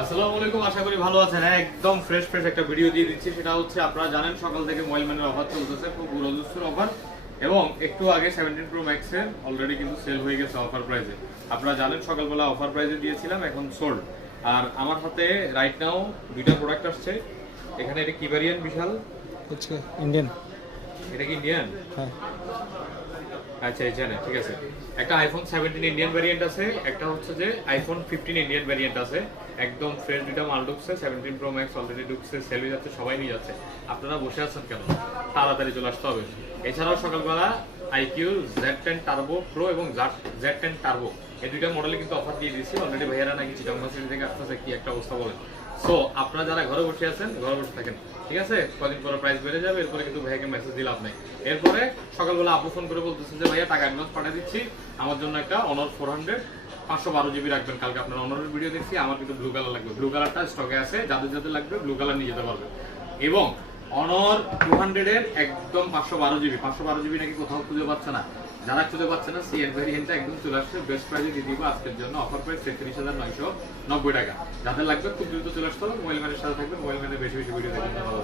আসসালামু আলাইকুম, আশা করি ভালো আছেন। একদম ফ্রেশ একটা ভিডিও দিয়ে দিচ্ছি। সেটা হচ্ছে আপনারা জানেন সকাল থেকে মোবাইল ম্যানের অফার চলতেছে, খুব অজস্র অফার। এবং একটু আগে 17 প্রো ম্যাক্স এর অলরেডি কিন্তু সেল হয়ে গেছে অফার প্রাইসে। আপনারা জানেন সকালবেলা অফার প্রাইসে দিয়েছিলাম, এখন সোল্ড। আর আমার হাতে রাইট নাও দুইটা প্রোডাক্ট আসছে। এখানে এটা কি ভ্যারিয়েন্ট বিশাল? হচ্ছে ইন্ডিয়ান। এটা কি ইন্ডিয়ান? হ্যাঁ, আচ্ছা জানেন, ঠিক আছে। একটা আইফোন 17 ইন্ডিয়ান ভ্যারিয়েন্ট আছে, একটা হচ্ছে যে আইফোন 15 ইন্ডিয়ান ভ্যারিয়েন্ট আছে। একদম ফ্রেশ দুইটা মাল ঢুকছে। 17 প্রো ম্যাক্স অলরেডি ঢুকছে, সেল হয়ে যাচ্ছে, সবাই নিয়ে যাচ্ছে। আপনারা বসে আছেন কেন? তাড়াতাড়ি চলে আসতে হবে। এছাড়াও সকালবেলা আইকিউ Z10 টার্বো প্রো এবং Z10 টার্বো এই দুইটা মডেলে কিন্তু অফার দিয়ে দিয়েছি অলরেডি। ভাইয়ারা নাকি চিটাং সিটি থেকে আসতেছে, কি একটা অবস্থা বলেন। সো আপনারা যারা ঘরে বসে আছেন, ঘরে বসে থাকেন, ঠিক আছে। কদিন পরে প্রাইস বেড়ে যাবে, এরপরে কিন্তু ভাইয়াকে মেসেজ দিলে আপনি। এরপরে সকালবেলা আপু ফোন করে বলতেছে যে ভাইয়া টাকা অ্যাডভান্স পাঠিয়ে দিচ্ছি, আমার জন্য একটা অনর 400 512 জিবি রাখবেন। কালকে আপনার অনরের ভিডিও দেখছি, আমার কিন্তু ব্লু কালার লাগবে। ব্লু কালারটা স্টকে আছে, যাদের যাদের লাগবে ব্লু কালার নিয়ে যেতে পারবে। এবং অনর 200 এর একদম 512 জিবি 512 জিবি নাকি কোথাও খুঁজে পাচ্ছে না। যারা খুঁজে পাচ্ছে না, সিএন ভ্যারিয়েন্টটা একদম চলে আসছে, বেস্ট প্রাইসে দিয়ে দিব আজকের জন্য। অফার প্রাইস 33,990 টাকা। যাদের লাগবে খুব দ্রুত চলে আসতে হবে। মোবাইল ম্যানের সাথে থাকবে, মোবাইল ম্যানের বেশি বেশি ভিডিও দেখতে ভালো।